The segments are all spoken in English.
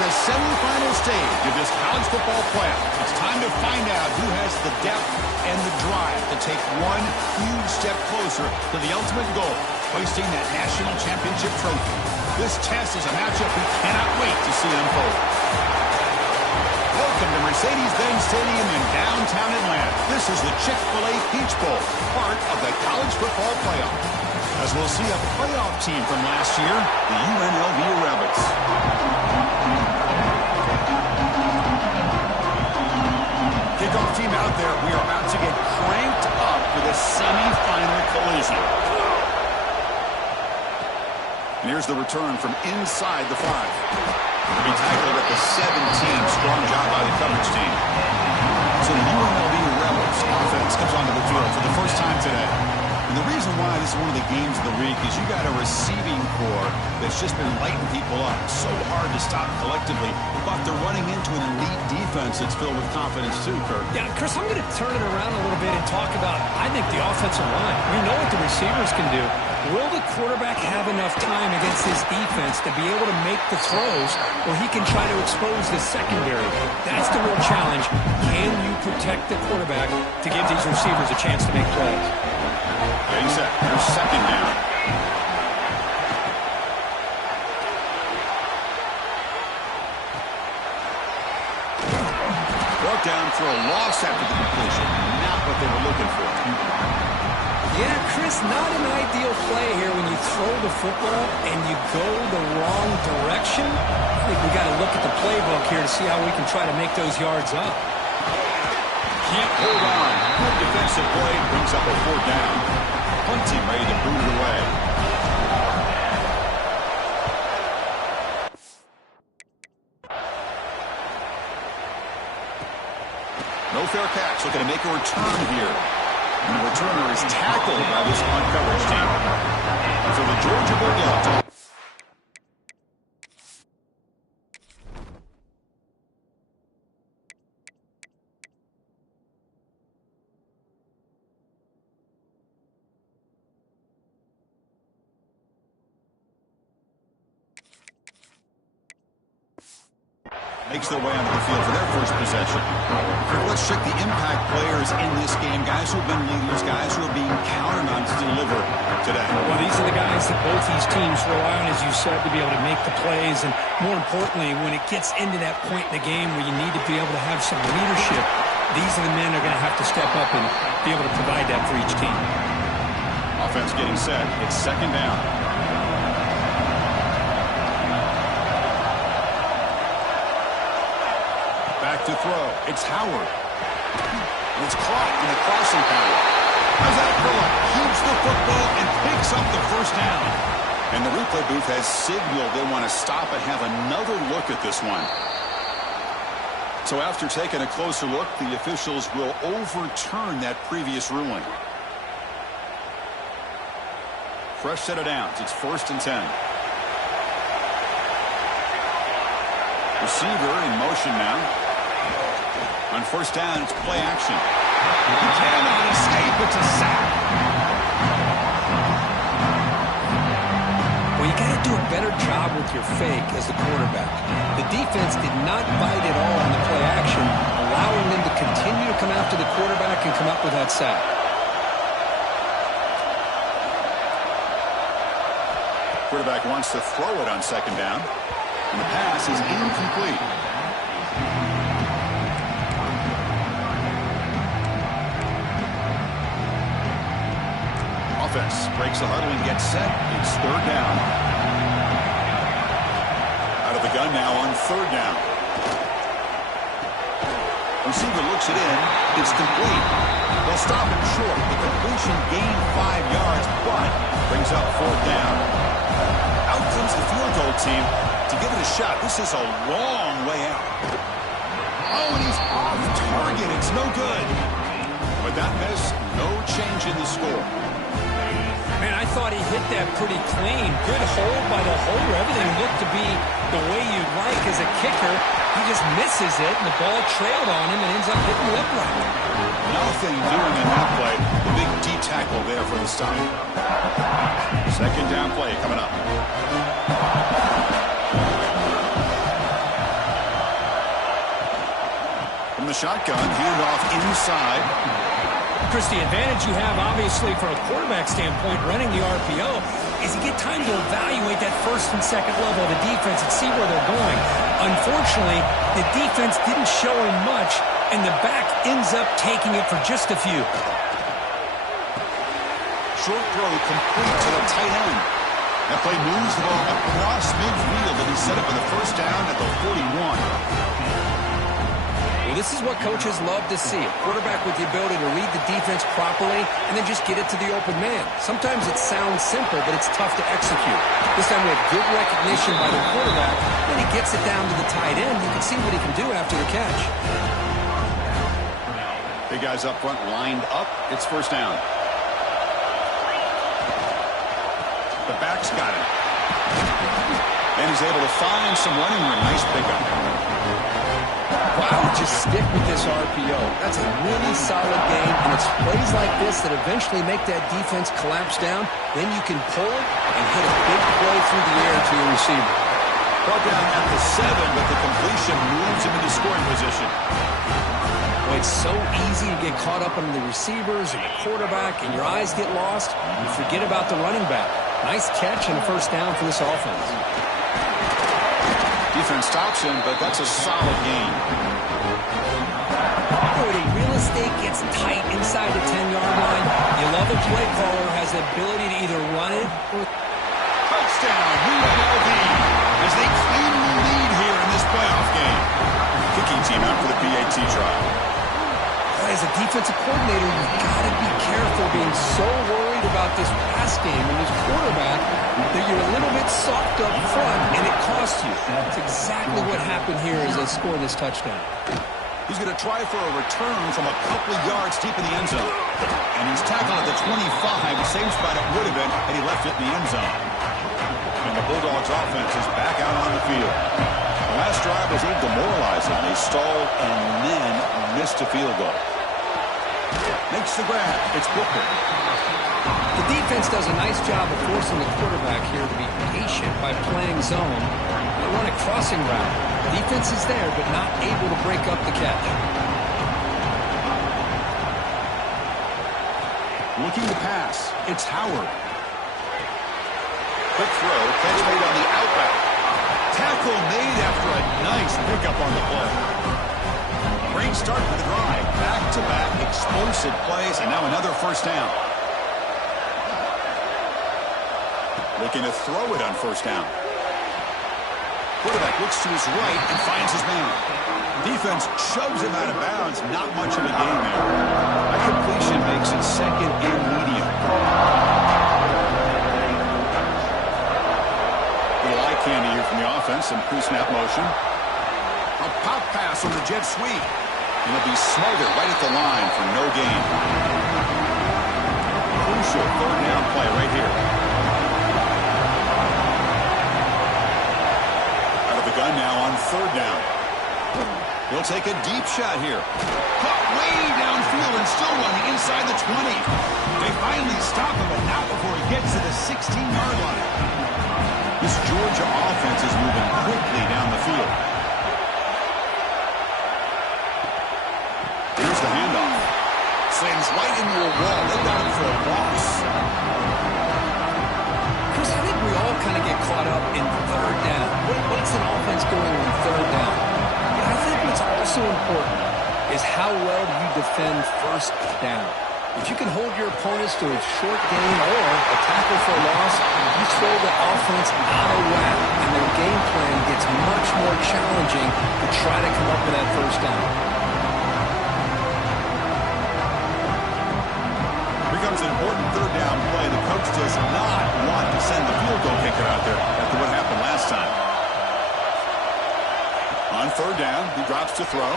the semifinal stage of this college football playoff. It's time to find out who has the depth and the drive to take one huge step closer to the ultimate goal, hoisting that national championship trophy. This test is a matchup we cannot wait to see unfold. Welcome to Mercedes-Benz Stadium in downtown Atlanta. This is the Chick-fil-A Peach Bowl, part of the college football playoff. As we'll see a playoff team from last year, the UNLV Rebels. Kickoff team out there. We are about to get cranked up for the semifinal collision. And here's the return from inside the 5. To be tackled at the 17. Strong job by the coverage team. So the UNLV Rebels offense comes onto the field for the first time today. And the reason why this is one of the games of the week is you got a receiving corps that's just been lighting people up. So hard to stop collectively, but they're running into an elite defense that's filled with confidence too, Kirk. Yeah, Chris, I'm going to turn it around a little bit and talk about, I think, the offensive line. We know what the receivers can do. Will the quarterback have enough time against this defense to be able to make the throws where he can try to expose the secondary? That's the real challenge. Can you protect the quarterback to give these receivers a chance to make plays? Getting set. Here's second down. Brought down for a loss after the completion. Not what they were looking for. Yeah, Chris, not an ideal play here when you throw the football and you go the wrong direction. I think we got to look at the playbook here to see how we can try to make those yards up. Can't hold on. Good defensive play brings up a 4th down. Punt team ready to boot it away. No fair catch. Looking to make a return here. And the returner is tackled by this punt coverage team. So the Georgia Bulldogs. Makes their way onto the field for their first possession. Let's check the impact players in this game. Guys who have been leaders, guys who are being counted on to deliver today. Well, these are the guys that both these teams rely on, as you said, to be able to make the plays. And more importantly, when it gets into that point in the game where you need to be able to have some leadership, these are the men that are going to have to step up and be able to provide that for each team. Offense getting set. It's second down. To throw. It's Howard. And it's caught in the crossing pattern. How's that fella? Keeps the football and picks up the first down. And the replay booth has signaled they want to stop and have another look at this one. So after taking a closer look, the officials will overturn that previous ruling. Fresh set of downs. It's 1st and 10. Receiver in motion now. On 1st down, it's play action. He cannot escape. It's a sack. Well, you got to do a better job with your fake as the quarterback. The defense did not bite at all on the play action, allowing them to continue to come after the quarterback and come up with that sack. Quarterback wants to throw it on 2nd down. And the pass is incomplete. Offense breaks the huddle and gets set. It's 3rd down. Out of the gun now on 3rd down. Receiver looks it in. It's complete. They'll stop him short. The completion gained 5 yards, but brings up 4th down. Out comes the field goal team to give it a shot. This is a long way out. Oh, and he's off target. It's no good. But that miss, no change in the score. Man, I thought he hit that pretty clean. Good hold by the holder. Everything looked to be the way you'd like as a kicker. He just misses it, and the ball trailed on him and ends up hitting the upright. Nothing doing in that play. The big D tackle there for the stop. 2nd down play coming up. the shotgun, hand off inside. Chris, the advantage you have, obviously, from a quarterback standpoint, running the RPO, is you get time to evaluate that first and second level of the defense and see where they're going. Unfortunately, the defense didn't show him much, and the back ends up taking it for just a few. Short throw complete to the tight end. That play moves the ball across midfield, and he's set up for the first down at the 41. Well, this is what coaches love to see. A quarterback with the ability to read the defense properly and then just get it to the open man. Sometimes it sounds simple, but it's tough to execute. This time we have good recognition by the quarterback. When he gets it down to the tight end, you can see what he can do after the catch. Big guys up front lined up. It's first down. The back's got it. And he's able to find some running room. Nice pickup. I would just stick with this RPO. That's a really solid game, and it's plays like this that eventually make that defense collapse down. Then you can pull it and hit a big play through the air to your receiver. Brought down at the 7, but the completion moves him into scoring position. Well, it's so easy to get caught up on the receivers and the quarterback, and your eyes get lost. You forget about the running back. Nice catch and a first down for this offense. Defense stops him, but that's a solid gain. Boy, the real estate gets tight inside the 10-yard line. You love a play caller who has the ability to either run it or... Touchdown, UNLV, as they claim the lead here in this playoff game. Kicking team out for the PAT trial. As a defensive coordinator, you've got to be careful being so worried about this pass game and this quarterback that you're a little bit soft up front and it costs you. That's exactly what happened here as they scored this touchdown. He's going to try for a return from a couple of yards deep in the end zone. And he's tackled at the 25, the same spot it would have been had he left it in the end zone. And the Bulldogs offense is back out on the field. The last drive was a little demoralizing. They stalled and then missed a field goal. Makes the grab. It's Booker. The defense does a nice job of forcing the quarterback here to be patient by playing zone. They run a crossing route. Defense is there, but not able to break up the catch. Looking to pass. It's Howard. Quick throw. Catch made on the outback. Tackle made after a nice pickup on the play. Great start to the drive. Back-to-back explosive plays, and now another first down. Looking to throw it on first down. Quarterback looks to his right and finds his man. Defense shoves him out of bounds. Not much of a gain there. That completion makes it second and medium. Little eye candy here from the offense. Some pre-snap motion. A pop pass on the jet sweep. And it'll be smothered right at the line for no gain. Crucial third down play right here. Out of the gun now on third down. He'll take a deep shot here. Caught way downfield and still running inside the 20. They finally stop him, but not before he gets to the 16-yard line. This Georgia offense is moving quickly down the field. Here's the handoff. Slams right into a wall. They got him for a loss. Chris, I think we all kind of get caught up in third down. What's an offense doing on third down? But I think what's also important is how well do you defend first down. If you can hold your opponents to a short gain or a tackle for a loss, you throw the offense out of whack, and their game plan gets much more challenging to try to come up with that first down. Becomes an important third down play. The coach does not want to send the field goal kicker out there after what happened last time. On third down, he drops to throw.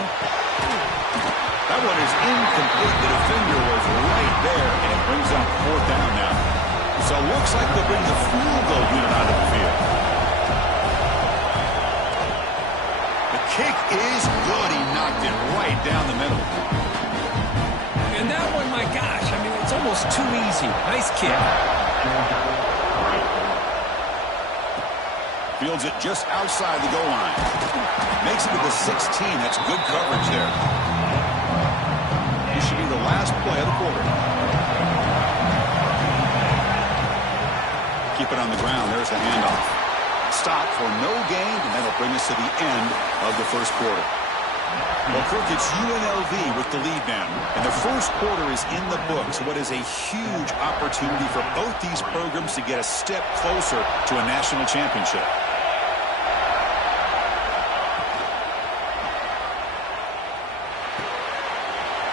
That one is incomplete. The defender was right there, and it brings up fourth down now. So it looks like they'll bring the field goal unit out of the field. The kick is good. He knocked it right down the middle. And that one, my gosh, I mean, it's almost too easy. Nice kick. Fields it just outside the goal line. Makes it to the 16. That's good coverage there. Here's the handoff. Stop for no gain, and that'll bring us to the end of the first quarter. Well, Kirk, it's UNLV with the lead now. And the first quarter is in the books. What is a huge opportunity for both these programs to get a step closer to a national championship.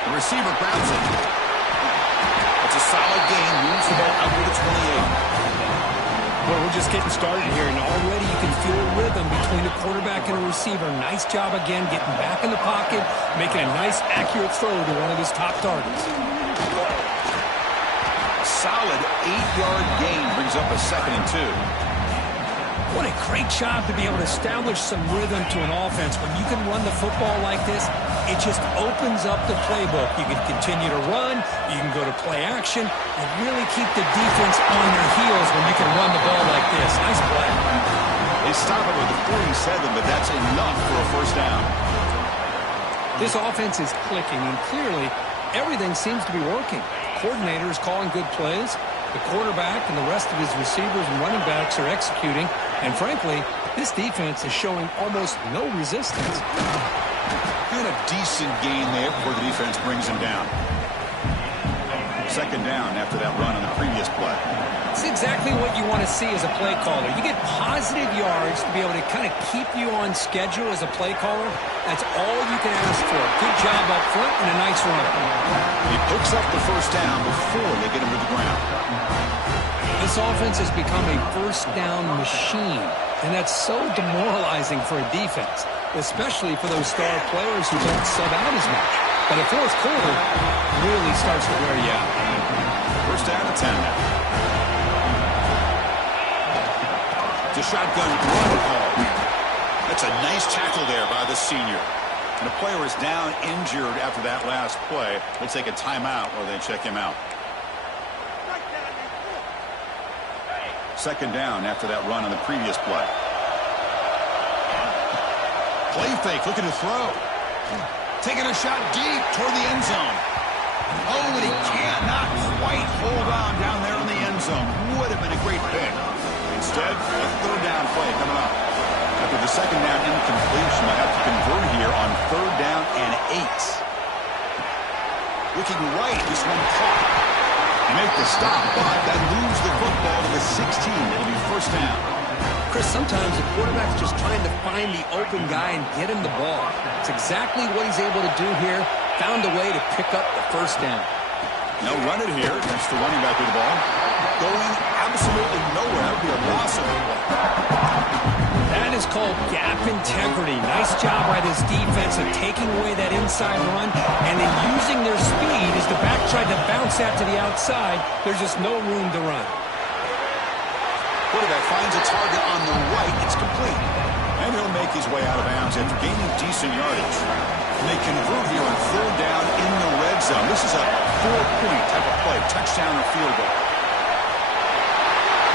The receiver grabs it. It's a solid gain. Moves the ball up to the 28. Well, we're just getting started here, and already you can feel a rhythm between a quarterback and a receiver. Nice job again getting back in the pocket, making a nice, accurate throw to one of his top targets. A solid 8-yard gain brings up a 2nd and 2. What a great job to be able to establish some rhythm to an offense. When you can run the football like this, it just opens up the playbook. You can continue to run, you can go to play action, and really keep the defense on their heels when you can run the ball like this. Nice play. They stop it with the 47, but that's enough for a first down. This offense is clicking, and clearly everything seems to be working. The coordinator is calling good plays. The quarterback and the rest of his receivers and running backs are executing. And frankly, this defense is showing almost no resistance. And a decent gain there before the defense brings him down. 2nd down after that run on the previous play. It's exactly what you want to see as a play caller. You get positive yards to be able to kind of keep you on schedule as a play caller. That's all you can ask for. Good job up front and a nice run. He picks up the first down before they get him to the ground. This offense has become a first down machine, and that's so demoralizing for a defense, especially for those star players who don't sub out as much. But a fourth quarter really starts to wear you out. First down and 10 now. It's a shotgun run call. That's a nice tackle there by the senior. And the player is down injured after that last play. We'll take a timeout while they check him out. 2nd down after that run on the previous play. Play fake, looking to throw. Taking a shot deep toward the end zone. Oh, and he cannot quite hold on down there in the end zone. Would have been a great pick. Instead, a 3rd down play coming up. After the 2nd down incompletion, they'll have to convert here on 3rd down and 8. Looking right, this one caught. They make the stop, but that moves the football to the 16. It'll be first down. Chris, sometimes the quarterback's just trying to find the open guy and get him the ball. It's exactly what he's able to do here. Found a way to pick up the first down. No run it here. That's the running back with the ball. Going absolutely nowhere. That would be a loss of the ball. That is called gap integrity. Nice job by this defense of taking away that inside run and then using their speed as the back tried to bounce out to the outside. There's just no room to run. Quarterback finds a target on the right. It's complete. And he'll make his way out of bounds after gaining decent yardage. And they convert here on 3rd down in the red zone. This is a 4-point type of play. Touchdown or field goal.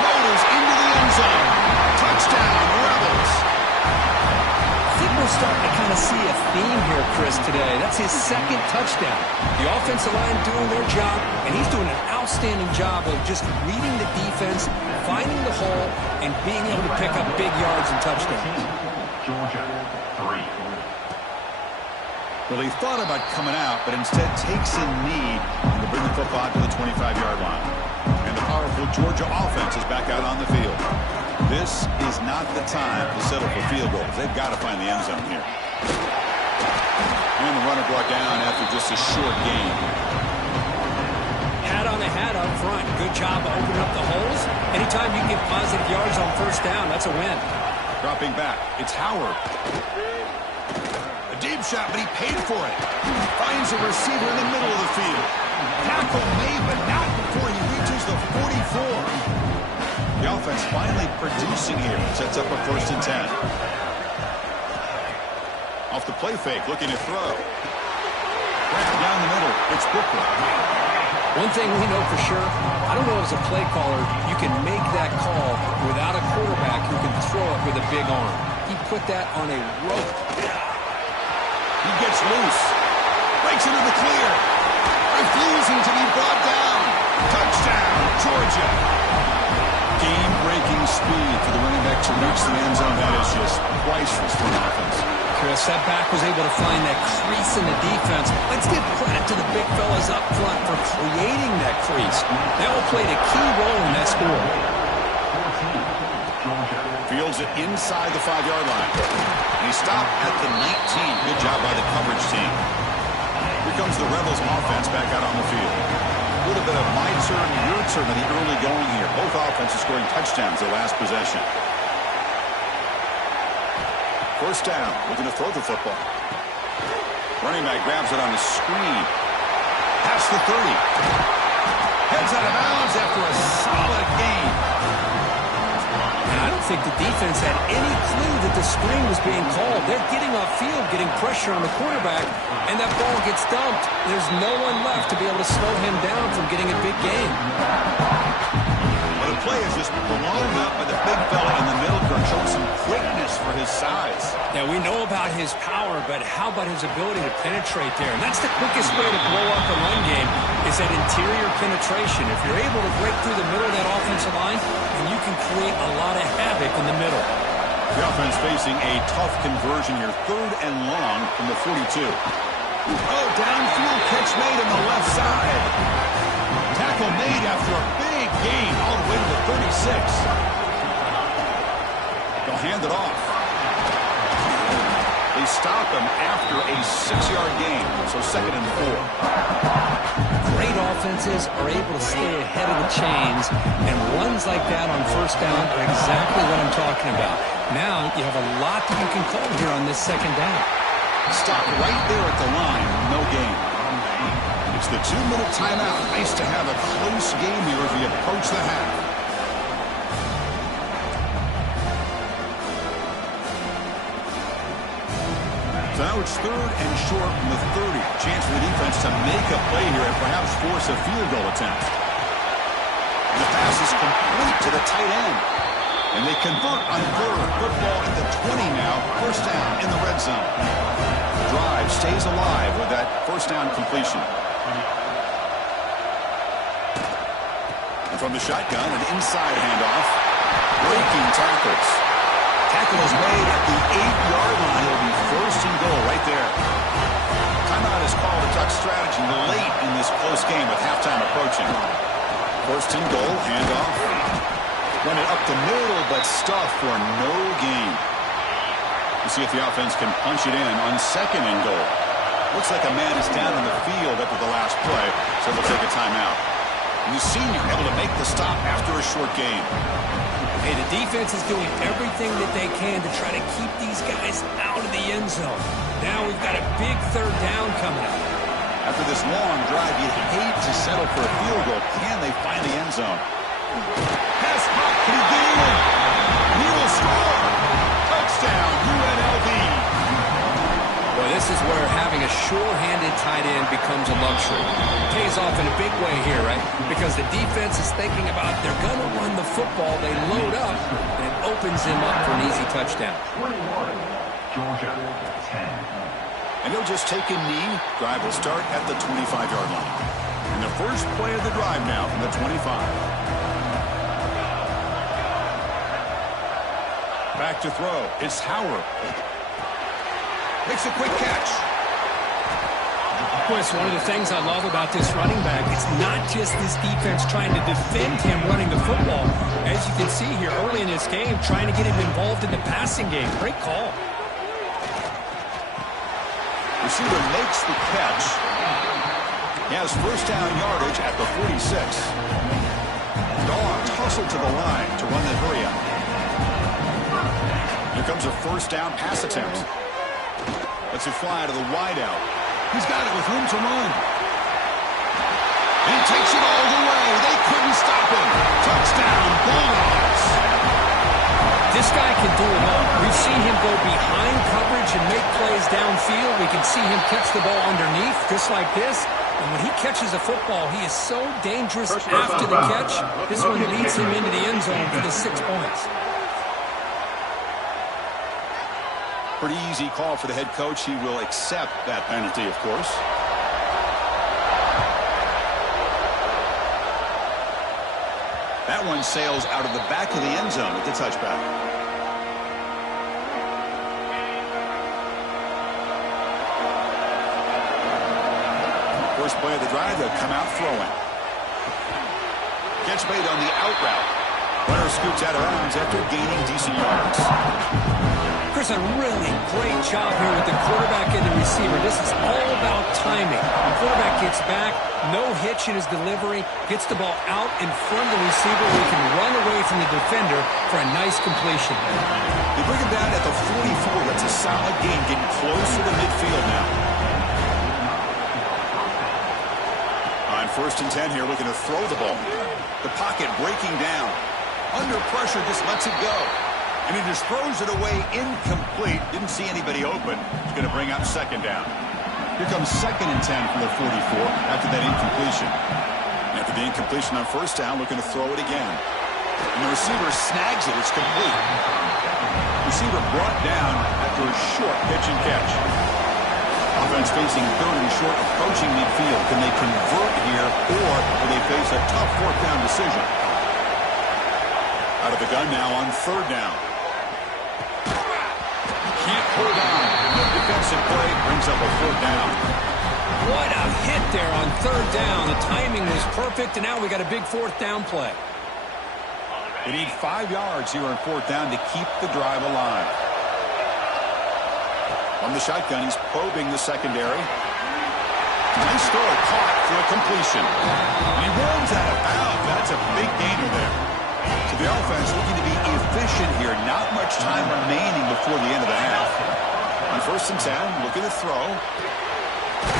Motors into the end zone. Touchdown, Rebels. I think we're starting to kind of see a theme here, Chris, today. That's his 2nd touchdown. The offensive line doing their job, and he's doing an outstanding job of just reading the defense, finding the hole, and being able to pick up big yards and touchdowns. Georgia, 3. Well, he thought about coming out, but instead takes a knee to bring the football to the 25-yard line. And the powerful Georgia offense is back out on the field. This is not the time to settle for field goals. They've got to find the end zone here. And the runner brought down after just a short gain. Hat on a hat up front. Good job of opening up the holes. Anytime you can get positive yards on first down, that's a win. Dropping back, it's Howard. A deep shot, but he paid for it. Finds a receiver in the middle of the field. Tackle made, but not before he reaches the 44. The offense finally producing here. Sets up a 1st and 10. Off the play fake, looking to throw. Down the middle, it's Booker. One thing we know for sure, I don't know as a play caller, you can make that call without a quarterback who can throw it with a big arm. He put that on a rope. He gets loose. Breaks into the clear. Refusing to be brought down. Touchdown, Georgia. Game-breaking speed for the running back to reach the end zone. That is just priceless for an offense. Chris, that back was able to find that crease in the defense. Let's give credit to the big fellas up front for creating that crease. That will play a key role in that score. Fields it inside the 5-yard line. And he stopped at the 19. Good job by the coverage team. Here comes the Rebels offense back out on the field. A little bit of my turn, your turn in the early going here. Both offenses scoring touchdowns their last possession. First down, looking to throw the football. Running back grabs it on the screen. Past the 30. Heads out of bounds after a solid gain. And I don't think the defense had any clue that the screen was being called. They're getting off field, getting pressure on the quarterback, and that ball gets dumped. There's no one left to be able to slow him down from getting a big gain. Well, the play is just blown up by the big fella in the middle, showing some quickness for his size. Yeah, we know about his power, but how about his ability to penetrate there? And that's the quickest way to blow up a run game, is that interior penetration. If you're able to break through the middle of that offensive line, then you can create a lot of havoc in the middle. The offense facing a tough conversion here. 3rd and long from the 42. Oh, downfield catch made on the left side. Tackle made after a big gain all the way to the 36. They'll hand it off. They stop him after a 6-yard gain, so 2nd and 4. Great offenses are able to stay ahead of the chains, and runs like that on first down are exactly what I'm talking about. Now you have a lot that you can call here on this 2nd down. Stop right there at the line, no gain. It's the 2-minute timeout. Nice to have a close game here as we approach the half. So now it's 3rd and short from the 30. Chance for the defense to make a play here and perhaps force a field goal attempt. And the pass is complete to the tight end. And they convert on 3rd. Football at the 20 now. First down in the red zone. Drive stays alive with that first down completion. And from the shotgun, an inside handoff. Breaking tackles. Tackle is made at the 8-yard line. It'll be 1st and goal right there. Timeout is called to talk strategy late in this close game with halftime approaching. 1st and goal, handoff. Run it up the middle, but stuff for no gain. We'll see if the offense can punch it in on 2nd and goal. Looks like a man is down on the field after the last play, so they'll take a timeout. And the senior able to make the stop after a short gain. Hey, the defense is doing everything that they can to try to keep these guys out of the end zone. Now we've got a big 3rd down coming up. After this long drive, you'd hate to settle for a field goal. Can they find the end zone? Pass hot. Can he get in? He will score. Touchdown, UNLV. Well, this is where having a sure-handed tight end becomes a luxury. It pays off in a big way here, right? Because the defense is thinking about they're going to run the football. They load up, and it opens them up for an easy touchdown. 21, Georgia, 10. And he'll just take a knee. Drive will start at the 25-yard line. And the first play of the drive now from the 25. Back to throw. It's Howard. Makes a quick catch. Chris, one of the things I love about this running back, it's not just this defense trying to defend him running the football. As you can see here early in this game, trying to get him involved in the passing game. Great call. Receiver makes the catch. He has first down yardage at the 46. Dogs hustle to the line to run the hurry up. Here comes a first down pass attempt. Let's it fly to the wide out. He's got it with room to run. And takes it all the way. They couldn't stop him. Touchdown, Bulldogs. This guy can do it all. We've seen him go behind coverage and make plays downfield. We can see him catch the ball underneath, just like this. And when he catches a football, he is so dangerous after the catch. This one leads him into the end zone for the 6 points. Pretty easy call for the head coach. He will accept that penalty, of course. That one sails out of the back of the end zone with the touchback. First play of the drive, they'll come out throwing. Catch made on the out route. Runner scoots out of bounds after gaining decent yards. Chris, a really great job here with the quarterback and the receiver. This is all about timing. The quarterback gets back, no hitch in his delivery, gets the ball out in front of the receiver where he can run away from the defender for a nice completion. They bring him down at the 44. That's a solid gain, getting closer to midfield now. On 1st and 10 here, looking to throw the ball. The pocket breaking down. Under pressure, just lets it go. And he just throws it away incomplete. Didn't see anybody open. He's going to bring up 2nd down. Here comes 2nd and 10 from the 44 after that incompletion. After the incompletion on 1st down, looking to throw it again. And the receiver snags it. It's complete. Receiver brought down after a short pitch and catch. Offense facing 3rd and short, approaching midfield. Can they convert here, or will they face a tough 4th down decision? Out of the gun now on 3rd down. Can't hold on. Defensive play brings up a 4th down. What a hit there on 3rd down. The timing was perfect, and now we got a big 4th down play. They need 5 yards here on 4th down to keep the drive alive. On the shotgun, he's probing the secondary. Nice throw, caught for a completion. And he rolls out of bounds. That's a big gainer there. So the offense looking to be efficient here. Not much time remaining before the end of the half. On 1st and 10, looking to throw.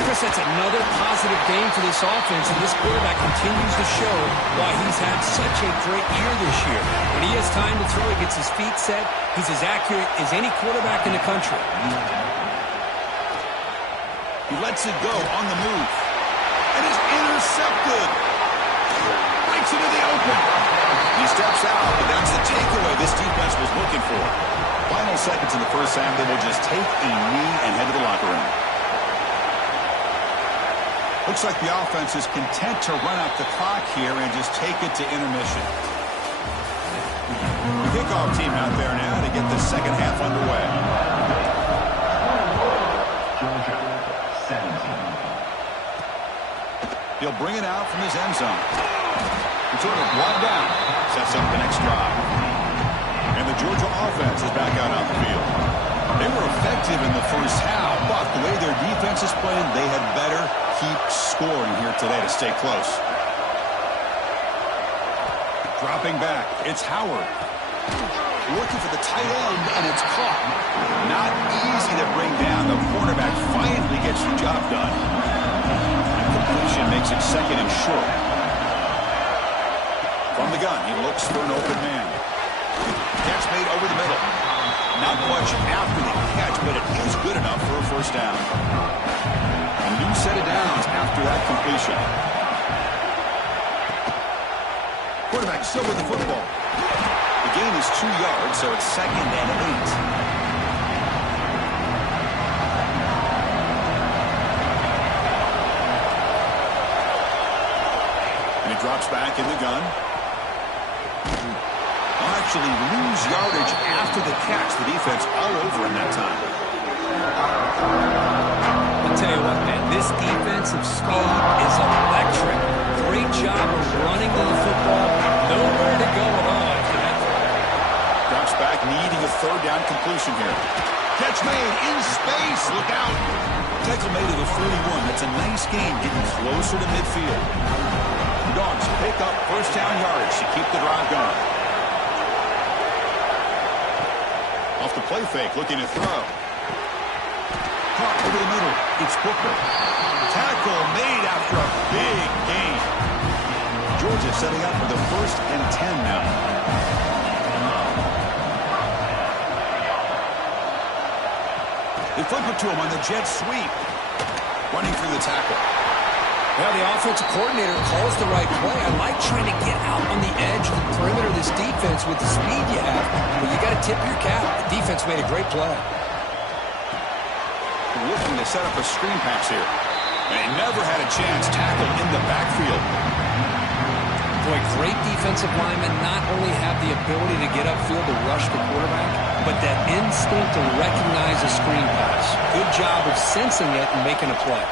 Chris, that's another positive game for this offense, and this quarterback continues to show why he's had such a great year this year. When he has time to throw, he gets his feet set. He's as accurate as any quarterback in the country. He lets it go on the move. And is intercepted. Breaks into the open. He steps out, but that's the takeaway this defense was looking for. Final seconds in the 1st half, they will just take a knee and head to the locker room. Looks like the offense is content to run out the clock here and just take it to intermission. The kickoff team out there now to get the 2nd half underway. Georgia, 17. He'll bring it out from his end zone. It's sort of brought down. Sets up the next drive. And the Georgia offense is back out on the field. They were effective in the 1st half, but the way their defense is playing, they had better keep scoring here today to stay close. Dropping back, it's Howard. Looking for the tight end, and it's caught. Not easy to bring down. The cornerback finally gets the job done. And completion makes it 2nd and short. From the gun, he looks for an open man. Catch made over the middle. Not much after the catch, but it is good enough for a 1st down. A new set of downs after that completion. Quarterback still with the football. The gain is 2 yards, so it's 2nd and 8. And he drops back in the gun. Actually lose yardage after the catch. The defense all over him that time. I'll tell you what, man, this defensive speed is electric. Great job of running to the football. Nowhere to go at all after that throw. Drops back, needing a 3rd down completion here. Catch made in space. Look out. Tackle made to the 41. That's a nice gain, getting closer to midfield. The Dogs pick up 1st down yardage to keep the drive going. Off the play fake, looking to throw. Caught over the middle. It's Booker. Tackle made after a big gain. Georgia setting up for the 1st and 10 now. They flip it to him on the jet sweep. Running through the tackle. Well, the offensive coordinator calls the right play. I like trying to get out on the edge of the perimeter of this defense with the speed you have. But you got to tip your cap. The defense made a great play. Looking to set up a screen pass here. And he never had a chance. Tackle in the backfield. Boy, great defensive linemen not only have the ability to get upfield to rush the quarterback, but that instinct to recognize a screen pass. Good job of sensing it and making a play.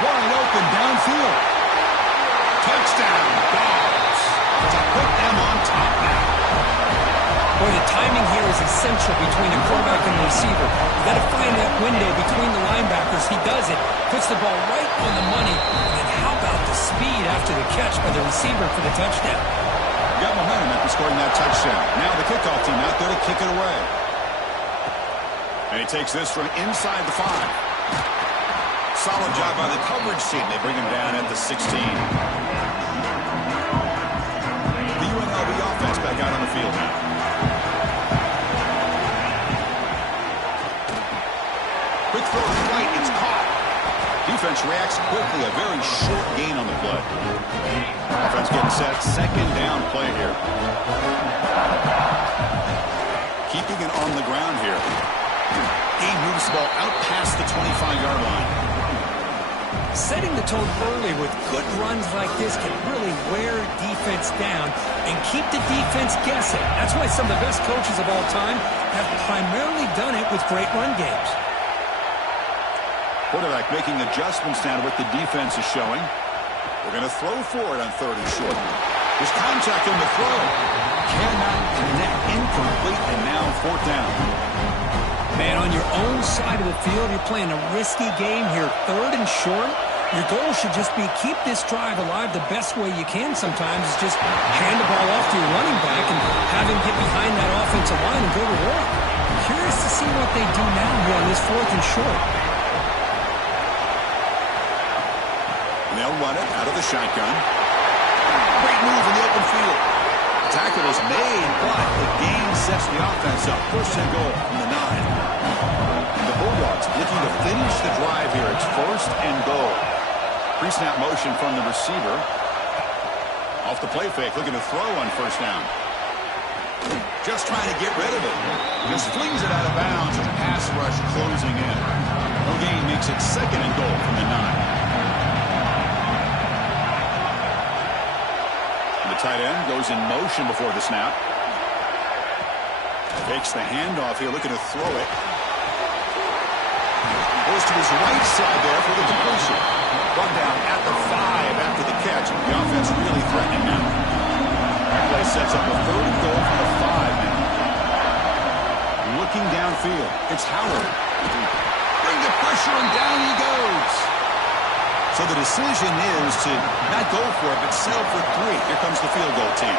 Wide open downfield. Touchdown, Dogs. To put them on top now. Boy, the timing here is essential between the quarterback and the receiver. You've got to find that window between the linebackers. He does it, puts the ball right on the money, and then how about the speed after the catch by the receiver for the touchdown? Got momentum after scoring that touchdown. Now the kickoff team out there to kick it away. And he takes this from inside the 5. Solid job by the coverage team. They bring him down at the 16. The UNLV offense back out on the field now. Quick throw to the right. It's caught. Defense reacts quickly. A very short gain on the play. Offense getting set. Second down play here. Keeping it on the ground here. He moves the ball out past the 25-yard line. Setting the tone early with good runs like this can really wear defense down and keep the defense guessing. That's why some of the best coaches of all time have primarily done it with great run games. Quarterback making adjustments now to what the defense is showing. We're going to throw for it on 3rd and short. There's contact on the throw. Cannot connect. Incomplete, and now 4th down. Man, on your own side of the field, you're playing a risky game here. 3rd and short. Your goal should just be keep this drive alive the best way you can sometimes is just hand the ball off to your running back and have him get behind that offensive line and go to work. Curious to see what they do now here on this 4th and short. And they'll run it out of the shotgun. Great move in the open field. The tackle is made, but the gain sets the offense up. 1st and goal from the 9. And the Bulldogs looking to finish the drive here. It's 1st and goal. Pre-snap motion from the receiver. Off the play fake, looking to throw on 1st down. Just trying to get rid of it. Just flings it out of bounds as pass rush closing in. No gain makes it 2nd and goal from the 9. The tight end goes in motion before the snap. Takes the handoff here, looking to throw it. Goes to his right side there for the completion. Run down at the 5 after the catch. The offense really threatening now. That play sets up a 3rd and goal from the 5 now. Looking downfield. It's Howard. Bring the pressure and down he goes. So the decision is to not go for it, but settle for 3. Here comes the field goal team.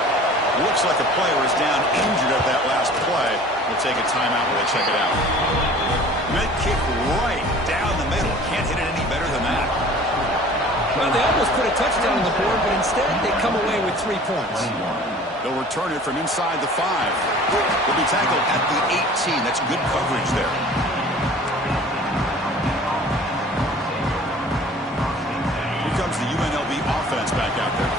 Looks like a player is down injured at that last play. We'll take a timeout while they check it out. Good kick right down the middle. Can't hit it any better than that. Well, they almost put a touchdown on the board, but instead they come away with 3 points. They'll return it from inside the 5. They'll be tackled at the 18. That's good coverage there. Here comes the UNLV offense back out there.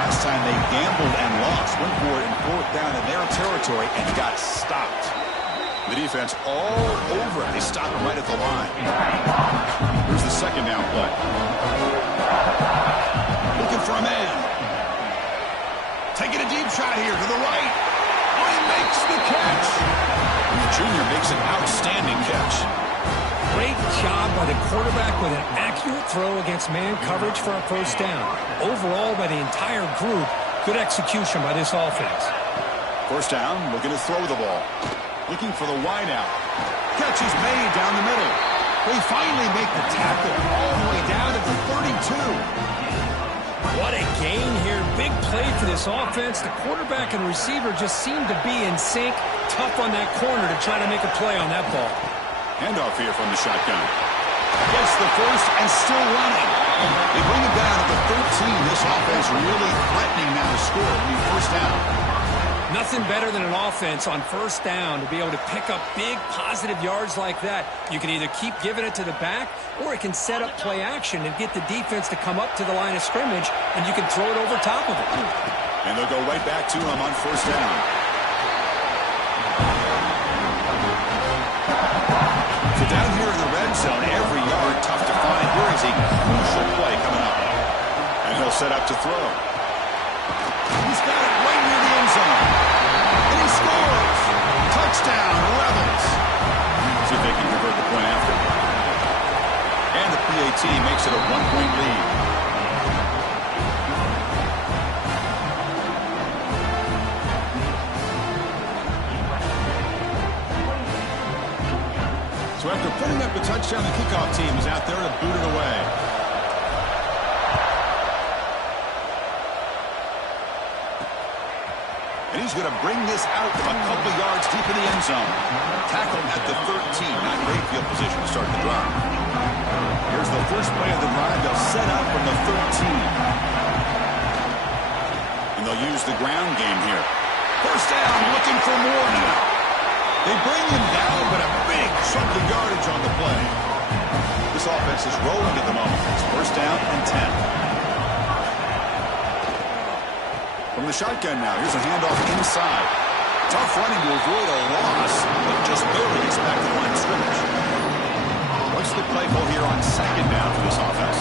Last time they gambled and lost. Went for it in 4th down in their territory and got stopped. The defense all over it. They stop him right at the line. Here's the 2nd down play. Looking for a man. Taking a deep shot here to the right. Oh, he makes the catch. And the junior makes an outstanding catch. Great job by the quarterback with an accurate throw against man coverage for a 1st down. Overall, by the entire group, good execution by this offense. 1st down, looking to throw the ball. Looking for the wideout. Catch is made down the middle. They finally make the tackle all the way down to the 32. What a gain here. Big play for this offense. The quarterback and receiver just seem to be in sync. Tough on that corner to try to make a play on that ball. Handoff here from the shotgun. Gets the 1st and still running. They bring it down at the 13. This offense really threatening now to score. It'll be 1st down. Nothing better than an offense on 1st down to be able to pick up big positive yards like that. You can either keep giving it to the back or it can set up play action and get the defense to come up to the line of scrimmage and you can throw it over top of it. And they'll go right back to him on 1st down. So down here in the red zone, every yard tough to find. Here is a crucial play coming up. set up to throw. He's got it right near the end zone. And he scores. Touchdown, Rebels. See if they can convert the point after. And the PAT makes it a 1-point lead. So after putting up a touchdown, the kickoff team is out there to boot it away. And he's going to bring this out a couple yards deep in the end zone. Tackled at the 13, not great field position to start the drive. Here's the first play of the drive. They'll set up from the 13. And they'll use the ground game here. First down, looking for more now. They bring him down, but a big chunk of yardage on the play. This offense is rolling at the moment. It's first down and 10. From the shotgun now, here's a handoff inside. Tough running to avoid a loss, but just barely gets back to the line of scrimmage. What's the play call here on second down for this offense?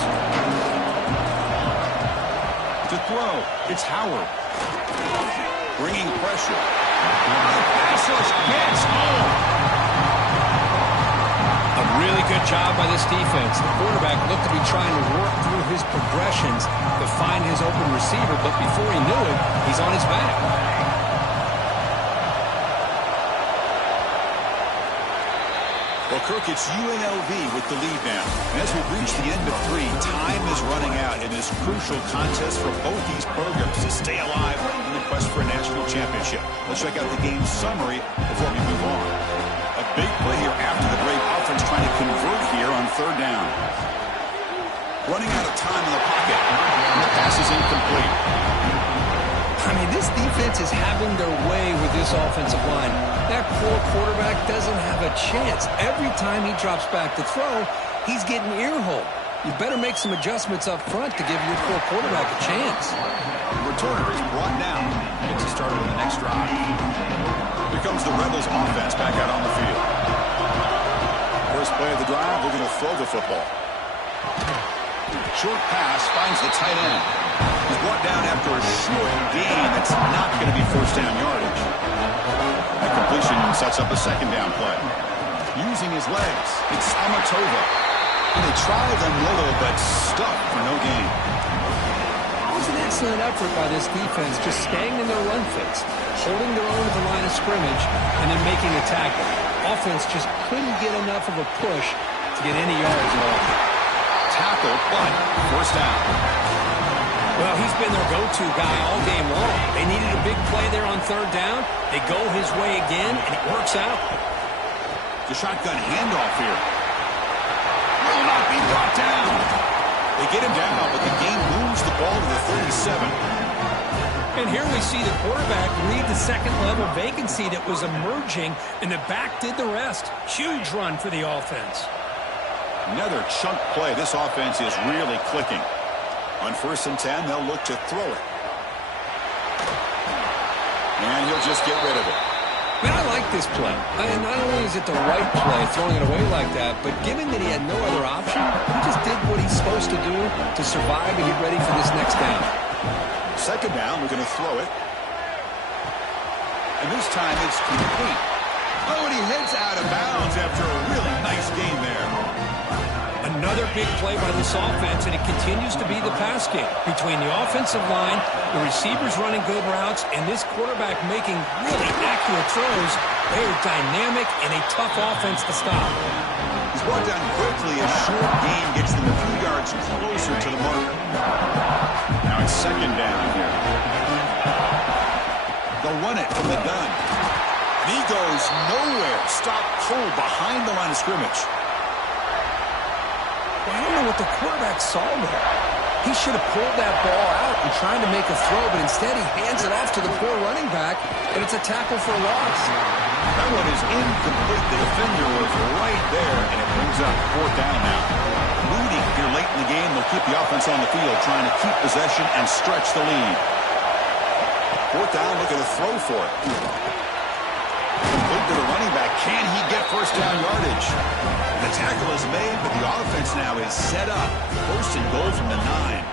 To throw, it's Howard. Bringing pressure. Pass rush gets home. A really good job by this defense. The quarterback looked to be trying to work through his progressions to find his open receiver, but before he knew it, he's on his back. Well, Kirk, it's UNLV with the lead now. And as we reach the end of 3, time is running out in this crucial contest for both these programs to stay alive in the quest for a national championship. Let's check out the game summary before we move on. A big play here after the great offense trying to convert here on third down. Running out of time in the pocket. And the pass is incomplete. I mean, this defense is having their way with this offensive line. That poor quarterback doesn't have a chance. Every time he drops back to throw, he's getting ear-hole. You better make some adjustments up front to give your poor quarterback a chance. The returner is brought down. Gets us started on the next drive. Here comes the Rebels offense back out on the field. First play of the drive, they're going to throw the football. Short pass finds the tight end. He's brought down after a short gain that's not going to be first down yardage. That completion sets up a second down play. Using his legs, it's Amatova. And they tried them little, but stuck for no gain. It was an excellent effort by this defense, just staying in their run fits, holding their own at the line of scrimmage, and then making a tackle. Offense just couldn't get enough of a push to get any yards at all. Tackle, but first down. Well, he's been their go-to guy all game long. They needed a big play there on third down. They go his way again, and it works out. The shotgun handoff here. Will not be brought down. They get him down, but the game moves the ball to the 37. And here we see the quarterback read the second-level vacancy that was emerging, and the back did the rest. Huge run for the offense. Another chunk play. This offense is really clicking. On first and 10, they'll look to throw it. And he'll just get rid of it. Man, I like this play. And not only is it the right play, throwing it away like that, but given that he had no other option, he just did what he's supposed to do to survive and get ready for this next down. Second down, we're going to throw it. And this time it's complete. Oh, and he heads out of bounds after a really nice game there. Another big play by this offense, and it continues to be the pass game. Between the offensive line, the receivers running good routes, and this quarterback making really accurate throws, they are dynamic and a tough offense to stop. He's brought down quickly. A short gain gets them a few yards closer to the marker. Now it's second down here. They'll run it from the gun. And he goes nowhere. Stop cold behind the line of scrimmage. Well, I don't know what the quarterback saw there. He should have pulled that ball out and tried to make a throw, but instead he hands it off to the poor running back, and it's a tackle for a loss. That one is incomplete. The defender was right there, and it brings up fourth down now. Leading here late in the game, they'll keep the offense on the field, trying to keep possession and stretch the lead. Fourth down, looking to throw for it. Complete to the running back. Can he get first down yardage? The tackle is made, but the offense now is set up. First and goal from the 9.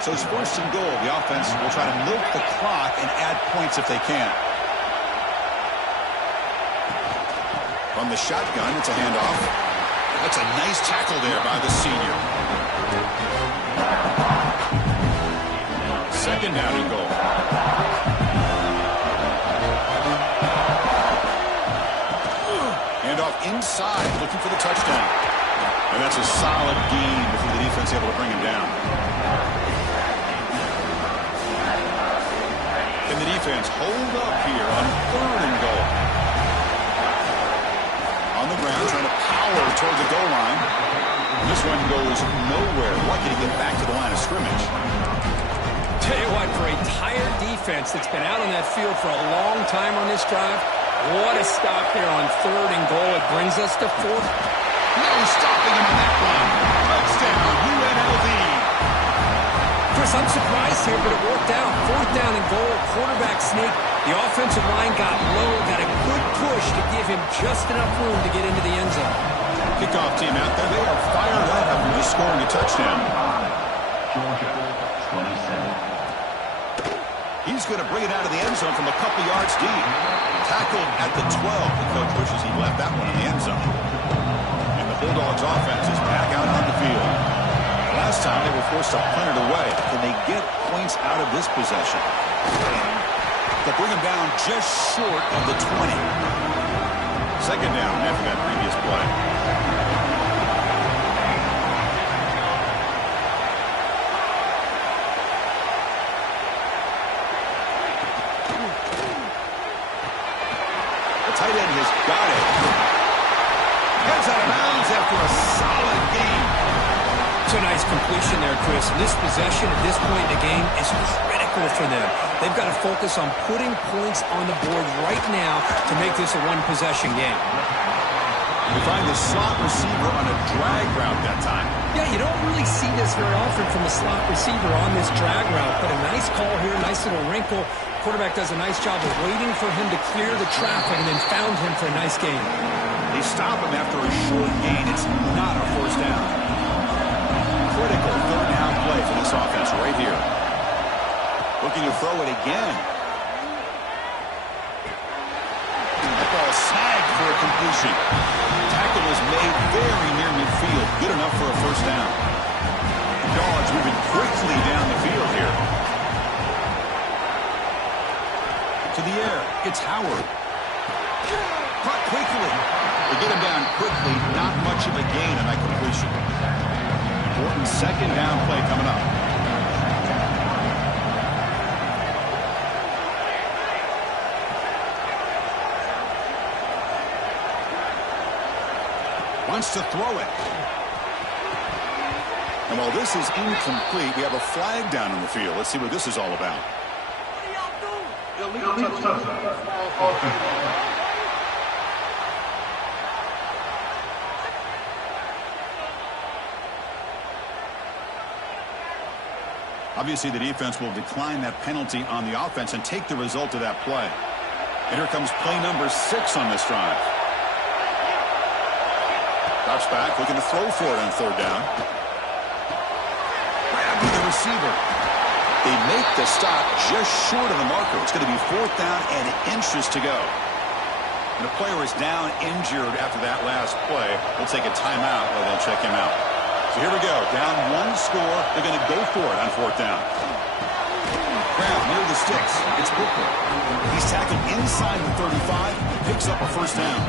So it's first and goal. The offense will try to milk the clock and add points if they can. From the shotgun, it's a handoff. That's a nice tackle there by the senior. Second down and goal. Handoff inside, looking for the touchdown. And that's a solid gain before the defense able to bring him down. Can the defense hold up here on third and goal? On the ground, trying to power toward the goal line. And this one goes nowhere. Lucky to get back to the line of scrimmage. Tell you what, for a tired defense that's been out on that field for a long time on this drive, what a stop there on third and goal. It brings us to fourth. No stopping him on that one. Touchdown, UNLV. Chris, I'm surprised here, but it worked out. Fourth down and goal, quarterback sneak. The offensive line got low, got a good push to give him just enough room to get into the end zone. Kickoff team out there. They are fired up after just scoring a touchdown. Georgia, 27. He's going to bring it out of the end zone from a couple yards deep. Tackled at the 12. The coach wishes he left that one in the end zone. And the Bulldogs offense is back out on the field. Last time they were forced to punt it away. Can they get points out of this possession? They'll bring him down just short of the 20. Second down after that previous play. Tight end has got it. Heads out of bounds after a solid game. It's a nice completion there, Chris. This possession at this point in the game is critical for them. They've got to focus on putting points on the board right now to make this a one-possession game. We find the slot receiver on a drag route that time. Yeah, you don't really see this very often from a slot receiver on this drag route, but a nice call here, nice little wrinkle. Quarterback does a nice job of waiting for him to clear the traffic and then found him for a nice gain. They stop him after a short gain. It's not a first down. Critical third down play for this offense right here. Looking to throw it again. That ball sagged for a completion. Tackle is made very near midfield. Good enough for a first down. Dogs moving quickly down the field here. To the air, it's Howard. Caught quickly. They get him down quickly. Not much of a gain on that completion. Important second down play coming up. Wants to throw it. And while this is incomplete, we have a flag down in the field. Let's see what this is all about. Obviously, the defense will decline that penalty on the offense and take the result of that play. And here comes play number 6 on this drive. Drops back, looking to throw for it on third down. Grabbed by the receiver. They make the stop just short of the marker. It's going to be fourth down and inches to go. And the player is down injured after that last play. We'll take a timeout while they'll check him out. So here we go. Down one score. They're going to go for it on fourth down. Grab near the sticks. It's Booker. He's tackled inside the 35. Picks up a first down.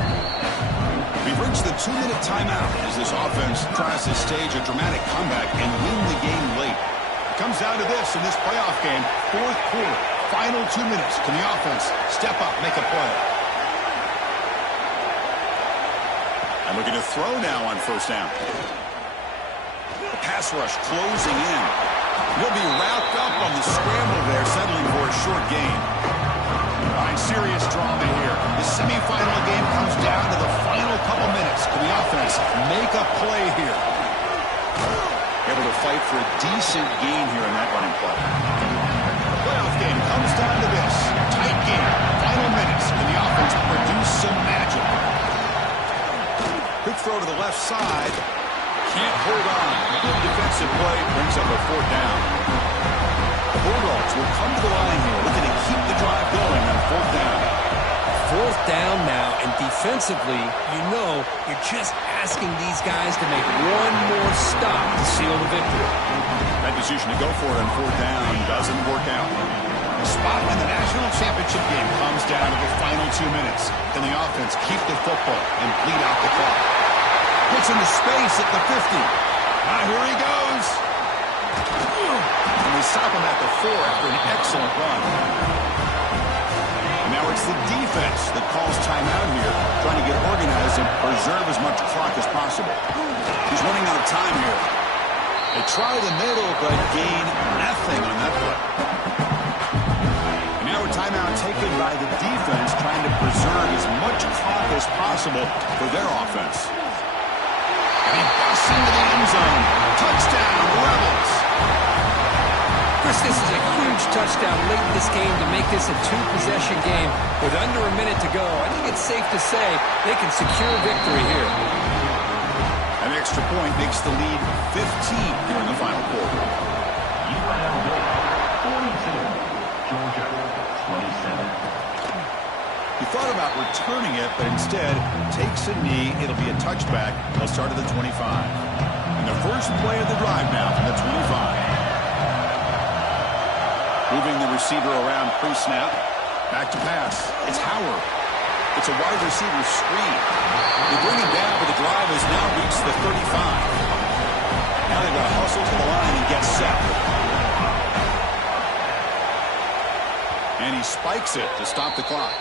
We've reached the 2-minute timeout as this offense tries to stage a dramatic comeback and win the game late. It comes down to this in this playoff game. Fourth quarter, final 2 minutes. Can the offense step up, make a play? And looking to throw now on first down. The pass rush closing in. He'll be wrapped up on the scramble there, settling for a short gain. All right, serious drama here. The semifinal game comes down to the final couple minutes. Can the offense make a play here? Able to fight for a decent gain here in that running play. The playoff game comes down to this. Tight game. Final minutes. Can the offense produce some magic? Quick throw to the left side. Can't hold on. Good defensive play. Brings up a fourth down. Bulldogs will come to the line here, looking to keep the drive going on fourth down. Fourth down now, and defensively, you know you're just asking these guys to make one more stop to seal the victory. That decision to go for it on fourth down doesn't work out. The spot in the national championship game comes down to the final 2 minutes. Can the offense keep the football and bleed out the clock? Gets into space at the 50. Here he goes. And they stop him at the 4 after an excellent run. And now it's the defense that calls timeout here, trying to get organized and preserve as much clock as possible. He's running out of time here. They try the middle, but gain nothing on that play. And now a timeout taken by the defense, trying to preserve as much clock as possible for their offense. And he busts into the end zone. Touchdown, Rebels. Chris, this is a huge touchdown late in this game to make this a two-possession game with under a minute to go. I think it's safe to say they can secure victory here. An extra point makes the lead 15 here in the final quarter. UNLV 42, Georgia 27. He thought about returning it, but instead takes a knee. It'll be a touchback. They'll start at the 25. And the first play of the drive now from the 25. Moving the receiver around pre-snap. Back to pass. It's Howard. It's a wide receiver screen. They bring him down, but the drive has now reached the 35. Now they've got to hustle to the line and get set. And he spikes it to stop the clock.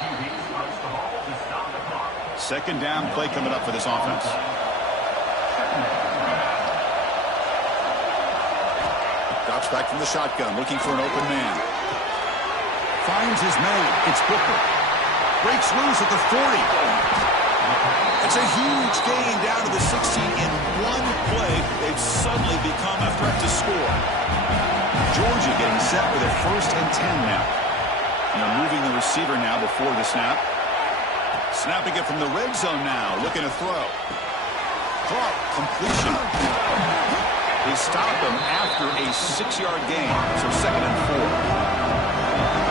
Second down play coming up for this offense. Drops back from the shotgun, looking for an open man. Finds his man. It's Booker. Breaks loose at the 40. It's a huge gain down to the 16 in one play. They've suddenly become a threat to score. Georgia getting set with a 1st and 10 now. And they're moving the receiver now before the snap. Snapping it from the red zone now, looking to throw. Caught, completion. They stop him after a 6-yard gain, so 2nd and 4.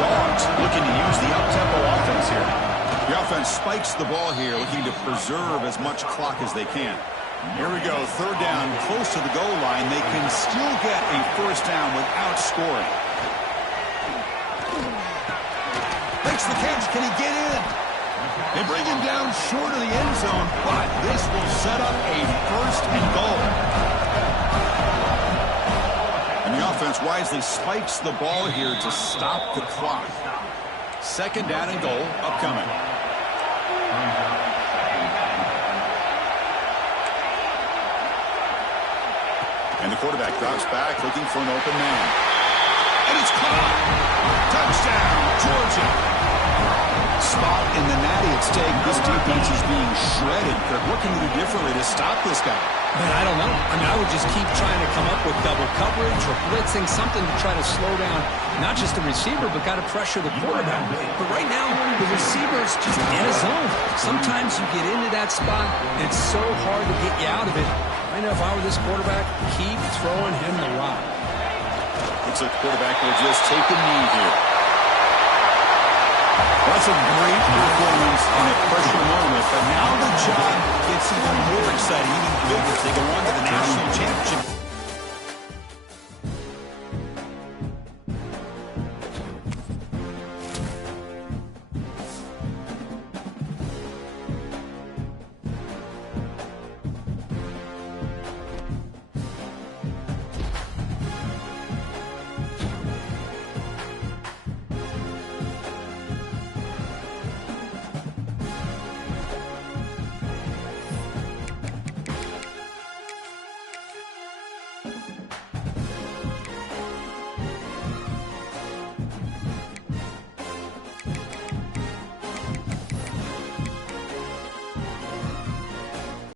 Dogs looking to use the up-tempo offense here. The offense spikes the ball here, looking to preserve as much clock as they can. Here we go, 3rd down, close to the goal line. They can still get a 1st down without scoring. Makes the catch, can he get in? They bring him down short of the end zone, but this will set up a 1st and goal. And the offense wisely spikes the ball here to stop the clock. 2nd down and goal upcoming. And the quarterback drops back, looking for an open man. And it's caught! Touchdown, Georgia! Spot in the natty at stake. This defense is being shredded. Kirk, what can you do differently to stop this guy? Man, I don't know. I mean, I would just keep trying to come up with double coverage or blitzing, something to try to slow down not just the receiver, but got to pressure the quarterback. But right now, the receiver is just in a zone. Sometimes you get into that spot, and it's so hard to get you out of it. I know if I were this quarterback, keep throwing him the rock. Looks like the quarterback will just take a knee here. That's a great performance in a pressure moment, but now the job gets even more exciting, even bigger as they go on to the national